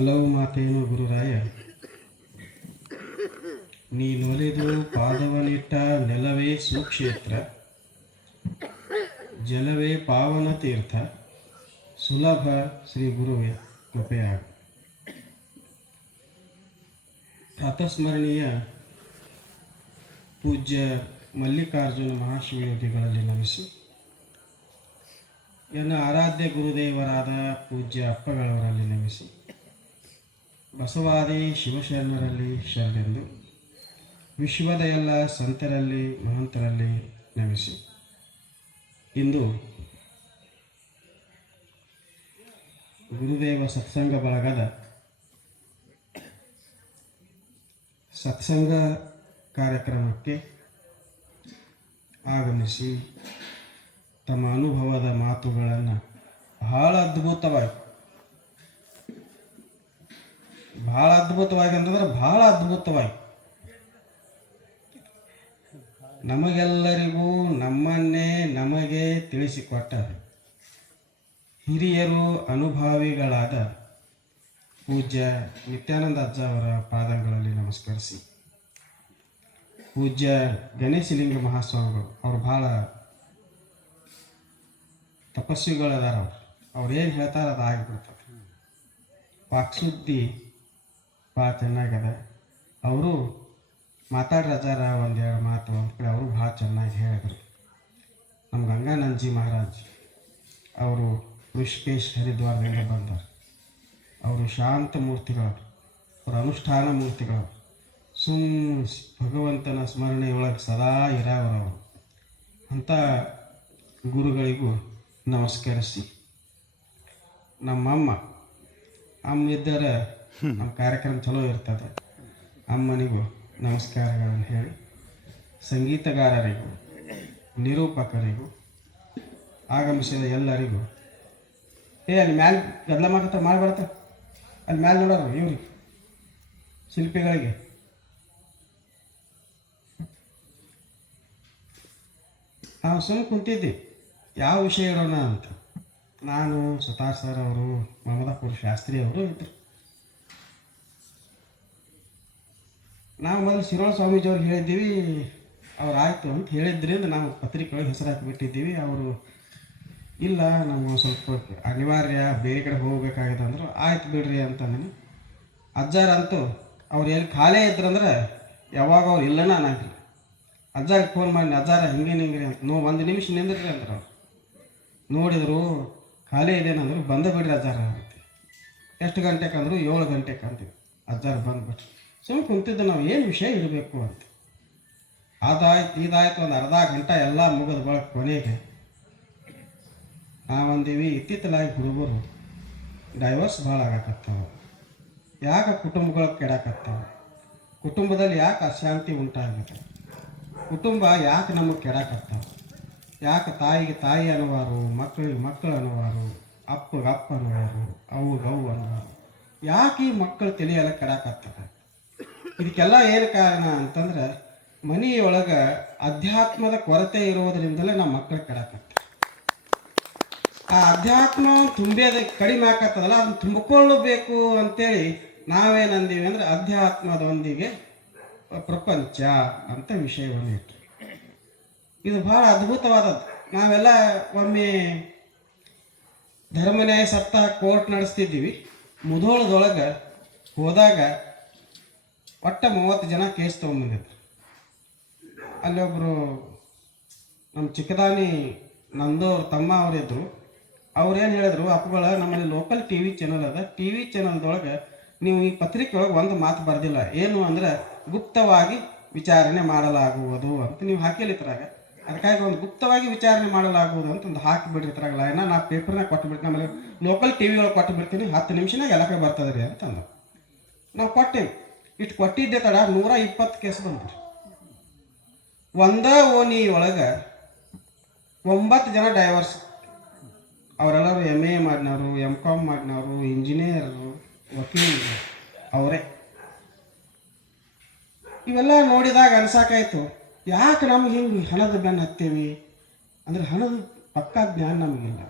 ಹಲವು ಮಾತೇನು ಗುರುರಾಯ, ನೀನೊಲಿದು ಪಾದವನಿಟ್ಟ ನೆಲವೇ ಸುಕ್ಷೇತ್ರ, ಜಲವೇ ಪಾವನ ತೀರ್ಥ, ಸುಲಭ ಶ್ರೀ ಗುರುವೇ ಕೃಪೆಯಾಗ. ಪ್ರಾತಸ್ಮರಣೀಯ ಪೂಜ್ಯ ಮಲ್ಲಿಕಾರ್ಜುನ ಮಹಾಶಿವಯೋಗಿಗಳಲ್ಲಿ ನಮಿಸಿ, ಎನ್ನ ಆರಾಧ್ಯ ಗುರುದೇವರಾದ ಪೂಜ್ಯ ಅಪ್ಪಗಳವರಲ್ಲಿ ನಮಿಸಿ, ಬಸವಾದಿ ಶಿವಶರಣರಲ್ಲಿ ಶರಣೆಂದು, ವಿಶ್ವದ ಎಲ್ಲ ಸಂತರಲ್ಲಿ ಮಹಂತರಲ್ಲಿ ನಮಿಸಿ, ಇಂದು ಗುರುದೇವ ಸತ್ಸಂಗ ಬಳಗದ ಸತ್ಸಂಗ ಕಾರ್ಯಕ್ರಮಕ್ಕೆ ಆಗಮಿಸಿ ತಮ್ಮ ಅನುಭವದ ಮಾತುಗಳನ್ನು ಬಹಳ ಅದ್ಭುತವಾಗಿ ಅಂತಂದ್ರೆ ಬಹಳ ಅದ್ಭುತವಾಗಿ ನಮಗೆಲ್ಲರಿಗೂ ನಮ್ಮನ್ನೇ ನಮಗೆ ತಿಳಿಸಿಕೊಟ್ಟ ಹಿರಿಯರು ಅನುಭಾವಿಗಳಾದ ಪೂಜ್ಯ ನಿತ್ಯಾನಂದ ಅಜ್ಜ ಅವರ ಪಾದಗಳಲ್ಲಿ ನಮಸ್ಕರಿಸಿ, ಪೂಜ್ಯ ಗಣೇಶಲಿಂಗ ಮಹಾಸ್ವಾಮಿಗಳು ಅವರು ಭಾಳ ತಪಸ್ವಿಗಳದಾರ. ಅವ್ರು ಏನು ಹೇಳ್ತಾರೆ ಅದು ಆಗಿಬಿಡ್ತದೆ. ವಾಕ್ಸುದ್ದಿ ಭಾಳ ಚೆನ್ನಾಗದ. ಅವರು ಮಾತಾಡ್ರಜಾರ ಒಂದೆರಡು ಮಾತು ಅಂತ ಕಡೆ ಅವರು ಭಾಳ ಚೆನ್ನಾಗಿ ಹೇಳಿದರು. ನಮ್ಮ ಗಂಗಾನಂದಜಿ ಮಹಾರಾಜ್ ಅವರು ಋಷಿಕೇಶ್ ಹರಿದ್ವಾರದಿಂದ ಬಂದರು. ಅವರು ಶಾಂತ ಮೂರ್ತಿಗಳು, ಅವರು ಅನುಷ್ಠಾನ ಮೂರ್ತಿಗಳು, ಭಗವಂತನ ಸ್ಮರಣೆಯೊಳಗೆ ಸದಾ ಇರಾವರವರು. ಅಂಥ ಗುರುಗಳಿಗೂ ನಮಸ್ಕರಿಸಿ, ನಮ್ಮಮ್ಮ ಇದ್ದರೆ ನಮ್ಮ ಕಾರ್ಯಕ್ರಮ ಚಲೋ ಇರ್ತದೆ. ಅಮ್ಮನಿಗೂ ನಮಸ್ಕಾರಗಳನ್ನು ಹೇಳಿ, ಸಂಗೀತಗಾರರಿಗೂ ನಿರೂಪಕರಿಗೂ ಆಗಮಿಸಿದ ಎಲ್ಲರಿಗೂ ಅಲ್ಲಿ ಮ್ಯಾಲೆ ಗದ್ದಲ ಮಾಡಬಾರ್ದ, ಅಲ್ಲಿ ಮ್ಯಾಲೆ ನೋಡೋರು ಇವ್ರಿಗೆ ಶಿಲ್ಪಿಗಳಿಗೆ ನಾವು ಸುಮ್ಮನೆ ಕುಂತಿದ್ದೆ ಯಾವ ವಿಷಯ ಇಡೋಣ ಅಂತ. ನಾನು, ಸುತಾರ್ ಸರ್ ಅವರು, ಮಮದಾಪುರ ಶಾಸ್ತ್ರಿ ಅವರು ಇದ್ದರು. ನಾವು ಮೊದಲು ಶಿರೋಳ ಸ್ವಾಮೀಜಿಯವ್ರಿಗೆ ಹೇಳಿದ್ದೀವಿ, ಅವ್ರು ಆಯಿತು ಅಂತ ಹೇಳಿದ್ರಿಂದ ನಾವು ಪತ್ರಿಕೆ ಒಳಗೆ ಹೆಸರು ಹಾಕಿಬಿಟ್ಟಿದ್ದೀವಿ. ಅವರು ಇಲ್ಲ ನಮ್ಗೆ ಸ್ವಲ್ಪ ಅನಿವಾರ್ಯ ಬೇರೆ ಕಡೆ ಹೋಗ್ಬೇಕಾಗಿದೆ ಅಂದರು. ಆಯ್ತು ಬಿಡ್ರಿ ಅಂತಂದೀನಿ. ಅಜ್ಜಾರಂತೂ ಅವ್ರು ಎಲ್ಲಿ ಖಾಲಿ ಇದ್ರಂದ್ರೆ ಯಾವಾಗ ಅವ್ರು ಇಲ್ಲನ ಅನ್ನಂಗಿಲ್ಲ. ಅಜ್ಜಾರಿಗೆ ಫೋನ್ ಮಾಡಿ, ಅಜ್ಜಾರ ಹಿಂಗ್ರಿ ಅಂತ, ಒಂದು ನಿಮಿಷ ನಿಂದ್ರಿ ಅಂದ್ರೆ ಅವ್ರು ನೋಡಿದರು ಖಾಲಿ ಇದೇನಂದ್ರು, ಬಂದ ಬಿಡ್ರಿ ಅಜ್ಜಾರ ಅಂತ. ಎಷ್ಟು ಗಂಟೆಗೆ ಅಂದರು, 7 ಗಂಟೆಗೆ ಅಂತೀವಿ. ಅಜ್ಜಾರ ಬಂದುಬಿಟ್ರು. ಸುಮ್ಮನೆ ಕುಂತಿದ್ದು ನಾವು ಏನು ವಿಷಯ ಇರಬೇಕು ಅಂತ. ಅದಾಯ್ತು ಇದಾಯ್ತು, ಒಂದು ಅರ್ಧ ಗಂಟೆ ಎಲ್ಲ ಮುಗಿದ ಬಳಕ ಕೊನೆಗೆ ನಾವಂದೀವಿ, ಇತ್ತಿತ್ತಲಾಗಿ ಹುಡುಗರು ಡೈವರ್ಸ್ ಭಾಳ ಆಗಕತ್ತಾವ, ಯಾಕೆ ಕುಟುಂಬಗಳು ಕೆಡಕತ್ತಾವ, ಕುಟುಂಬದಲ್ಲಿ ಯಾಕೆ ಅಶಾಂತಿ ಉಂಟಾಗಿದೆ, ಕುಟುಂಬ ಯಾಕೆ ನಮಗೆ ಕೆಡಕತ್ತಾವ, ಯಾಕೆ ತಾಯಿಗೆ ತಾಯಿ ಅನ್ನುವಾರು, ಮಕ್ಕಳಿಗೆ ಮಕ್ಕಳು ಅನ್ನುವಾರು, ಅಪ್ಪಗೆ ಅಪ್ಪ ಅನ್ನುವಾರು, ಅವ್ಗೆ ಅವು ಅನ್ನುವಾರು, ಯಾಕೆ ಈ ಮಕ್ಕಳು ತಿಳಿಯಲ್ಲ ಕೆಡಕತ್ತವೆ. ಇದಕ್ಕೆಲ್ಲ ಏನು ಕಾರಣ ಅಂತಂದ್ರೆ ಮನೆಯೊಳಗೆ ಅಧ್ಯಾತ್ಮದ ಕೊರತೆ ಇರೋದರಿಂದಲೇ ನಮ್ಮ ಮಕ್ಕಳು ಕೆಡಕತ್ತ. ಆ ಅಧ್ಯಾತ್ಮ ತುಂಬೇದ ಕಡಿಮೆ ಆಕತ್ತದಲ್ಲ, ಅದನ್ನು ತುಂಬಿಕೊಳ್ಳಬೇಕು ಅಂತೇಳಿ ನಾವೇನಂದೀವಿ ಅಂದರೆ ಅಧ್ಯಾತ್ಮದೊಂದಿಗೆ ಪ್ರಪಂಚ ಅಂತ ವಿಷಯವನ್ನು ಇಟ್ಟು ಇದು ಭಾಳ ಅದ್ಭುತವಾದದ್ದು. ನಾವೆಲ್ಲ ಒಮ್ಮೆ ಧರ್ಮನ್ಯಾಯ ಸಪ್ತಾಹ ಕೋರ್ಟ್ ನಡೆಸ್ತಿದ್ದೀವಿ. ಮುಧೋಳದೊಳಗೆ ಹೋದಾಗ ಒಟ್ಟು 30 ಜನ ಕೇಸ್ ತೊಗೊಂಬಂದಿದ್ರು. ಅಲ್ಲಿ ಒಬ್ಬರು ನಮ್ಮ ಚಿಕ್ಕದಾನಿ ನಂದೋರು ತಮ್ಮ ಅವರಿದ್ದರು. ಅವ್ರೇನು ಹೇಳಿದ್ರು, ಅಪ್ಪಗಳ ನಮ್ಮಲ್ಲಿ ಲೋಕಲ್ ಟಿ ವಿ ಚಾನಲ್ ಅದ, ಟಿ ವಿ ಚಾನಲ್ದೊಳಗೆ ನೀವು ಈ ಪತ್ರಿಕೆ ಒಳಗೆ ಒಂದು ಮಾತು ಬರೆದಿಲ್ಲ, ಏನು ಅಂದರೆ ಗುಪ್ತವಾಗಿ ವಿಚಾರಣೆ ಮಾಡಲಾಗುವುದು ಅಂತ ನೀವು ಹಾಕಿಲಿತ್ರಾಗ. ಅದಕ್ಕಾಗಿ ಒಂದು ಗುಪ್ತವಾಗಿ ವಿಚಾರಣೆ ಮಾಡಲಾಗುವುದು ಅಂತ ಒಂದು ಹಾಕಿಬಿಟ್ಟಿರ್ತಾರಲ್ಲ, ಏನೋ ನಾ ಪೇಪರ್ನಾಗ ಕೊಟ್ಟುಬಿಡ್ತೀನಿ, ಆಮೇಲೆ ಲೋಕಲ್ ಟಿ ವಿ ಒಳಗೆ ಕೊಟ್ಟುಬಿಡ್ತೀನಿ, 10 ನಿಮಿಷನಾಗ ಎಲ್ಲ ಕಡೆ ಬರ್ತದೆ ರೀ ಅಂತಂದು ನಾವು ಕೊಟ್ಟೇವಿ. ಇಷ್ಟು ಕೊಟ್ಟಿದ್ದೆ ತಡ 120 ಕೇಸ್ ಬಂದ್ರಿ. ಒಂದೇ ಓಣಿ ಒಳಗೆ 9 ಜನ ಡೈವರ್ಸ್. ಅವರೆಲ್ಲರೂ MA ಮಾಡಿನವರು, MCom ಮಾಡಿನವರು, ಇಂಜಿನಿಯರು, ವಕೀಲರು ಅವರೇ. ಇವೆಲ್ಲ ನೋಡಿದಾಗ ಅನ್ಸಾಕಾಯ್ತು, ಯಾಕೆ ನಮ್ಗೆ ಹಿಂಗೆ ಹಣದ ಬೆನ್ನು ಹತ್ತೀವಿ ಅಂದರೆ ಹಣದ ಪಕ್ಕಾ ಜ್ಞಾನ ನಮಗಿಲ್ಲ.